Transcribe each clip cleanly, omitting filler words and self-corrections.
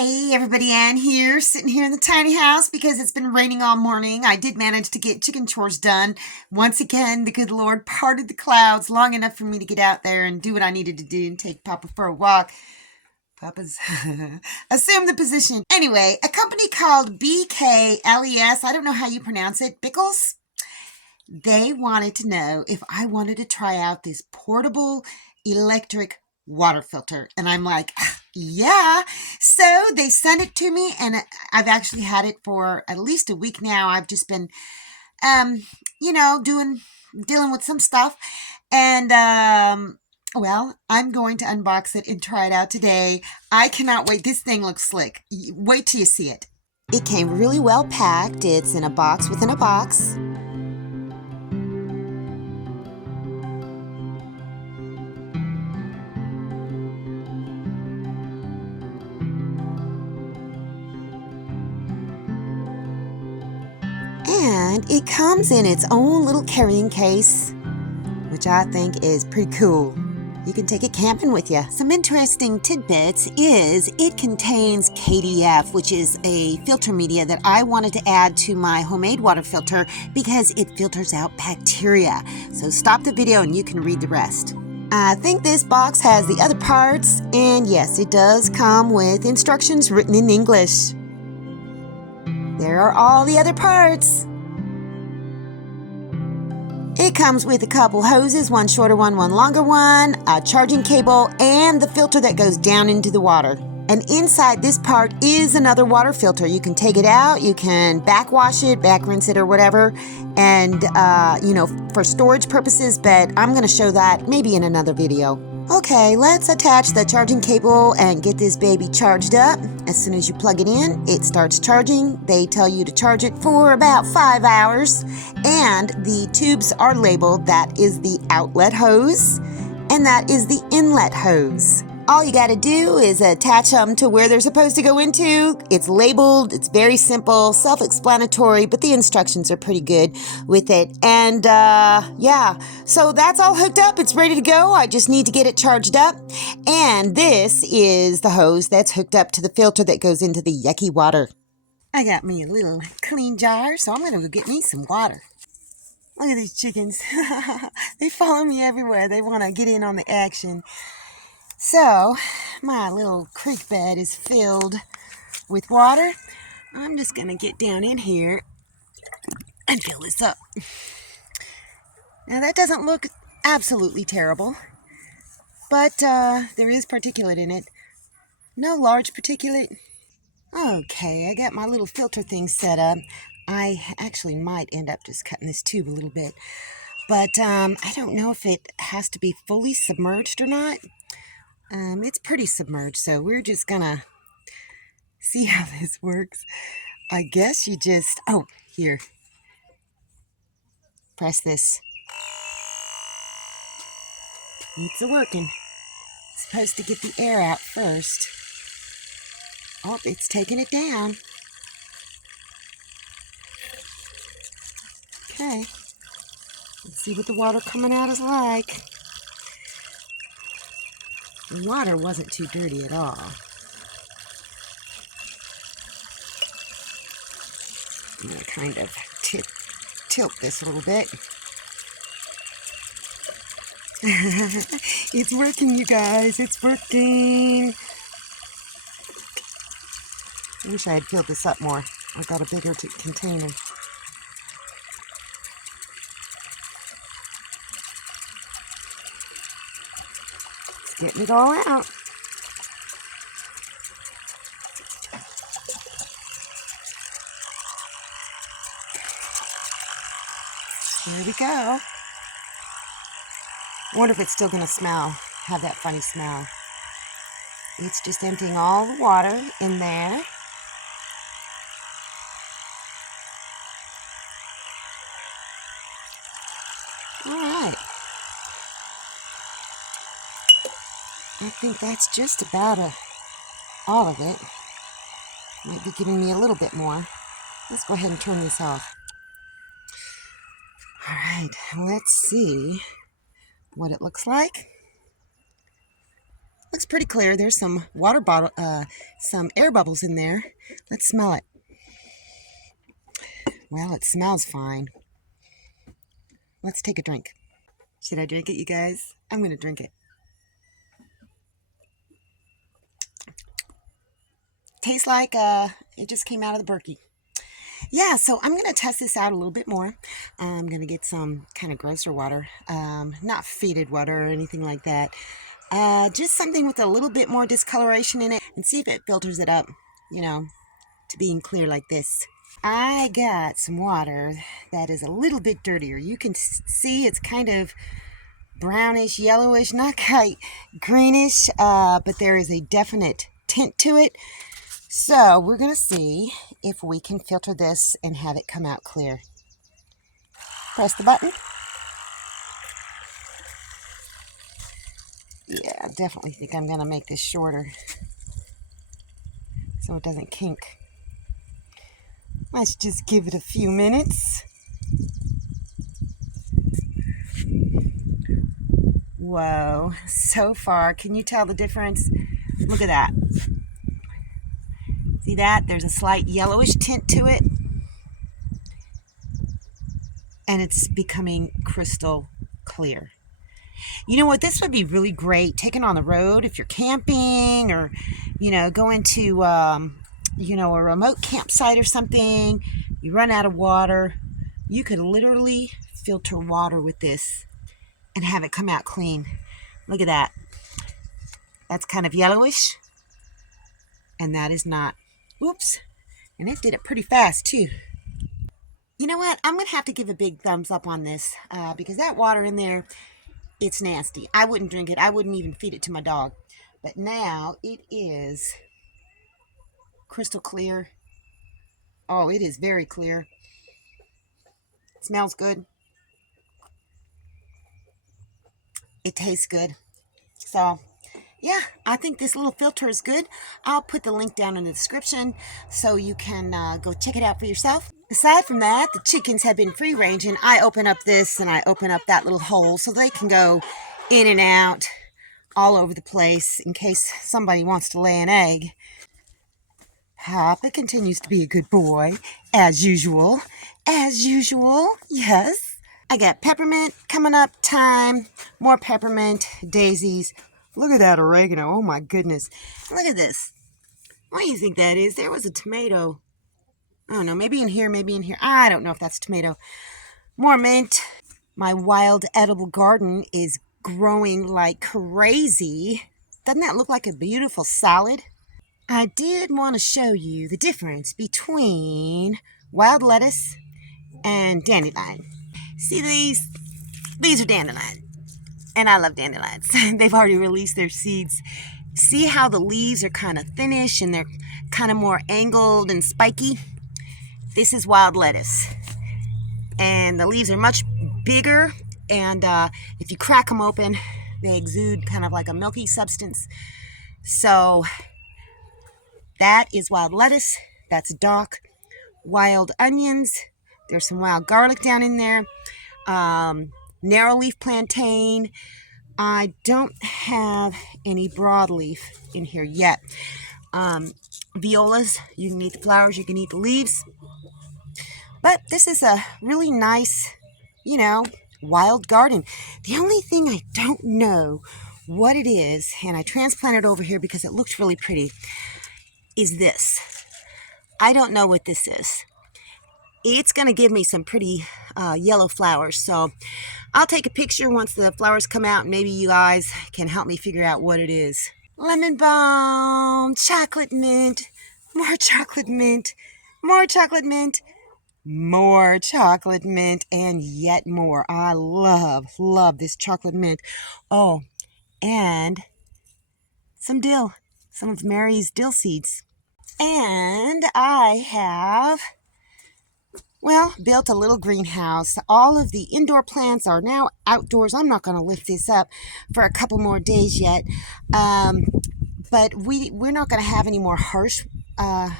Hey everybody, Ann here, sitting here in the tiny house because it's been raining all morning. I did manage to get chicken chores done. Once again, the good Lord parted the clouds long enough for me to get out there and do what I needed to do and take Papa for a walk. Papa's assumed the position. Anyway, a company called BKLES, I don't know how you pronounce it, BKLES? They wanted to know if I wanted to try out this portable electric water filter. And I'm like, yeah. So they sent it to me, and I've actually had it for at least a week now. I've just been, dealing with some stuff. And, well, I'm going to unbox it and try it out today. I cannot wait. This thing looks slick. Wait till you see it. It came really well packed. It's in a box within a box. And it comes in its own little carrying case, which I think is pretty cool. You can take it camping with you. Some interesting tidbits is it contains KDF, which is a filter media that I wanted to add to my homemade water filter because it filters out bacteria. So stop the video and you can read the rest. I think this box has the other parts, and yes, it does come with instructions written in English. There are all the other parts. It comes with a couple hoses, one shorter one longer one, a charging cable, and the filter that goes down into the water. And inside this part is another water filter. You can take it out, you can backwash it, back rinse it or whatever, and, for storage purposes, but I'm going to show that maybe in another video. Okay, let's attach the charging cable and get this baby charged up. As soon as you plug it in, it starts charging. They tell you to charge it for about 5 hours. And the tubes are labeled. That is the outlet hose, and that is the inlet hose. All you gotta do is attach them to where they're supposed to go into. It's labeled, it's very simple, self-explanatory, but the instructions are pretty good with it. And so that's all hooked up. It's ready to go. I just need to get it charged up. And this is the hose that's hooked up to the filter that goes into the yucky water. I got me a little clean jar, so I'm gonna go get me some water. Look at these chickens. They follow me everywhere. They want to get in on the action. So, my little creek bed is filled with water. I'm just going to get down in here and fill this up. Now, that doesn't look absolutely terrible, but there is particulate in it. No large particulate. Okay, I got my little filter thing set up. I actually might end up just cutting this tube a little bit, but I don't know if it has to be fully submerged or not. It's pretty submerged, so we're just gonna see how this works. I guess you just, here. Press this. It's working. It's supposed to get the air out first. Oh, it's taking it down. Okay. Let's see what the water coming out is like. The water wasn't too dirty at all. I'm going to kind of tilt this a little bit. It's working, you guys. It's working. I wish I had filled this up more. I got a bigger container. It's getting it all out. There we go. I wonder if it's still going to have that funny smell. It's just emptying all the water in there. All right. I think that's just about all of it. Might be giving me a little bit more. Let's go ahead and turn this off. All right, let's see what it looks like. Looks pretty clear. There's some water bottle, some air bubbles in there. Let's smell it. Well, it smells fine. Let's take a drink. Should I drink it, you guys? I'm going to drink it. Tastes like it just came out of the Berkey. Yeah, so I'm going to test this out a little bit more. I'm going to get some kind of grosser water, not faded water or anything like that. Just something with a little bit more discoloration in it, and see if it filters it up, you know, to being clear like this. I got some water that is a little bit dirtier. You can see it's kind of brownish, yellowish, not quite greenish, but there is a definite tint to it. So we're going to see if we can filter this and have it come out clear. Press the button. Yeah, I definitely think I'm going to make this shorter so it doesn't kink. Let's just give it a few minutes. Whoa, so far, can you tell the difference? Look at that. See that? There's a slight yellowish tint to it. And it's becoming crystal clear. You know what? This would be really great taken on the road if you're camping or, you know, going to, you know, a remote campsite or something. You run out of water. You could literally filter water with this and have it come out clean. Look at that. That's kind of yellowish. And that is not. Oops. And it did it pretty fast too. You know what? I'm going to have to give a big thumbs up on this because that water in there, it's nasty. I wouldn't drink it. I wouldn't even feed it to my dog. But now it is crystal clear. Oh, it is very clear. It smells good. It tastes good. So, yeah, I think this little filter is good. I'll put the link down in the description so you can go check it out for yourself. Aside from that, the chickens have been free range, and I open up this and I open up that little hole so they can go in and out all over the place in case somebody wants to lay an egg. Papa continues to be a good boy, as usual. As usual, yes. I got peppermint coming up time, more peppermint, daisies. Look at that oregano, oh my goodness. Look at this. What do you think that is? There was a tomato. I don't know, maybe in here, maybe in here. I don't know if that's tomato. More mint. My wild edible garden is growing like crazy. Doesn't that look like a beautiful salad? I did want to show you the difference between wild lettuce and dandelion. See these? These are dandelion. And I love dandelions. They've already released their seeds. See how the leaves are kind of thinnish and they're kind of more angled and spiky? This is wild lettuce. And the leaves are much bigger. And if you crack them open, they exude kind of like a milky substance. So that is wild lettuce. That's dock. Wild onions. There's some wild garlic down in there. Narrow leaf plantain. I don't have any broadleaf in here yet. Violas, you can eat the flowers, you can eat the leaves. But this is a really nice, you know, wild garden. The only thing I don't know what it is, and I transplanted over here because it looked really pretty, is this. I don't know what this is. It's going to give me some pretty yellow flowers, so I'll take a picture once the flowers come out, and maybe you guys can help me figure out what it is. Lemon balm, chocolate mint, more chocolate mint, more chocolate mint, more chocolate mint, and yet more. I love this chocolate mint. Oh, and some dill, some of Mary's dill seeds. And I have, well, built a little greenhouse. All of the indoor plants are now outdoors. I'm not going to lift this up for a couple more days yet. But we're not going to have any more harsh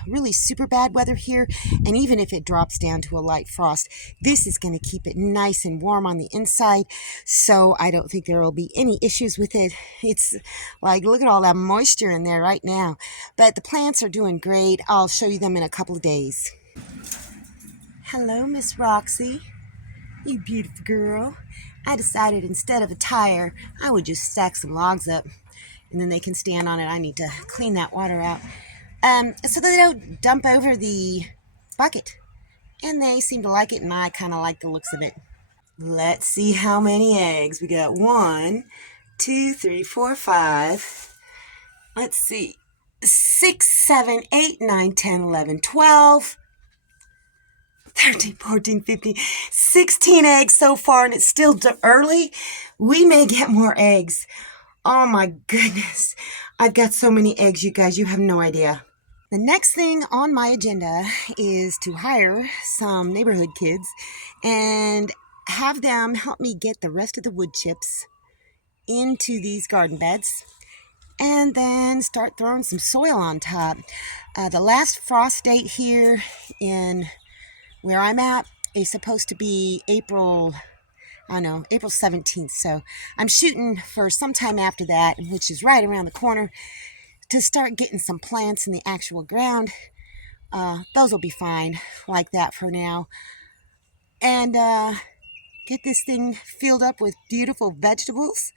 really super bad weather here, and even if it drops down to a light frost, this is going to keep it nice and warm on the inside, so I don't think there will be any issues with it. It's like, look at all that moisture in there right now. But the plants are doing great. I'll show you them in a couple of days. Hello, Miss Roxy. You beautiful girl. I decided instead of a tire, I would just stack some logs up, and then they can stand on it. I need to clean that water out so that they don't dump over the bucket. And they seem to like it, and I kind of like the looks of it. Let's see how many eggs. We got 1, 2, 3, 4, 5. Let's see. 6, 7, 8, 9, 10, 11, 12. 13, 14, 15, 16 eggs so far, and it's still early. We may get more eggs. Oh my goodness. I've got so many eggs, you guys. You have no idea. The next thing on my agenda is to hire some neighborhood kids and have them help me get the rest of the wood chips into these garden beds, and then start throwing some soil on top. The last frost date here in where I'm at is supposed to be April 17th. So I'm shooting for sometime after that, which is right around the corner, to start getting some plants in the actual ground. Those will be fine like that for now. And get this thing filled up with beautiful vegetables.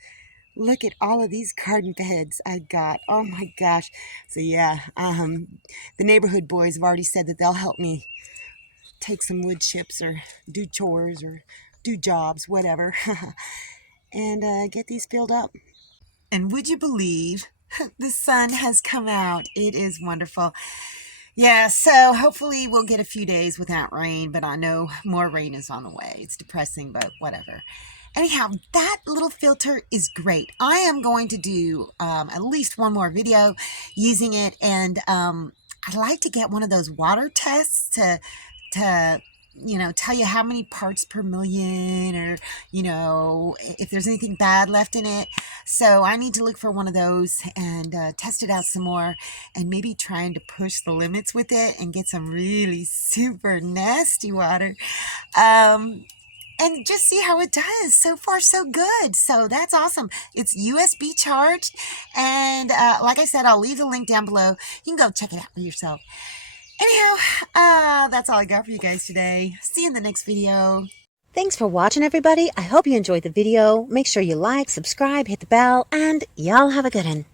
Look at all of these garden beds I got. Oh my gosh. So yeah, the neighborhood boys have already said that they'll help me take some wood chips or do chores or do jobs, whatever, and get these filled up. And would you believe the sun has come out? It is wonderful. Yeah, so hopefully we'll get a few days without rain, but I know more rain is on the way. It's depressing, but whatever. Anyhow, that little filter is great. I am going to do at least one more video using it, and I'd like to get one of those water tests to tell you how many parts per million, or if there's anything bad left in it. So I need to look for one of those and test it out some more, and maybe trying to push the limits with it and get some really super nasty water, and just see how it does. So far so good. So that's awesome. It's USB charged, and like I said, I'll leave the link down below. You can go check it out for yourself. Anyhow, that's all I got for you guys today. See you in the next video. Thanks for watching, everybody. I hope you enjoyed the video. Make sure you like, subscribe, hit the bell, and y'all have a good one.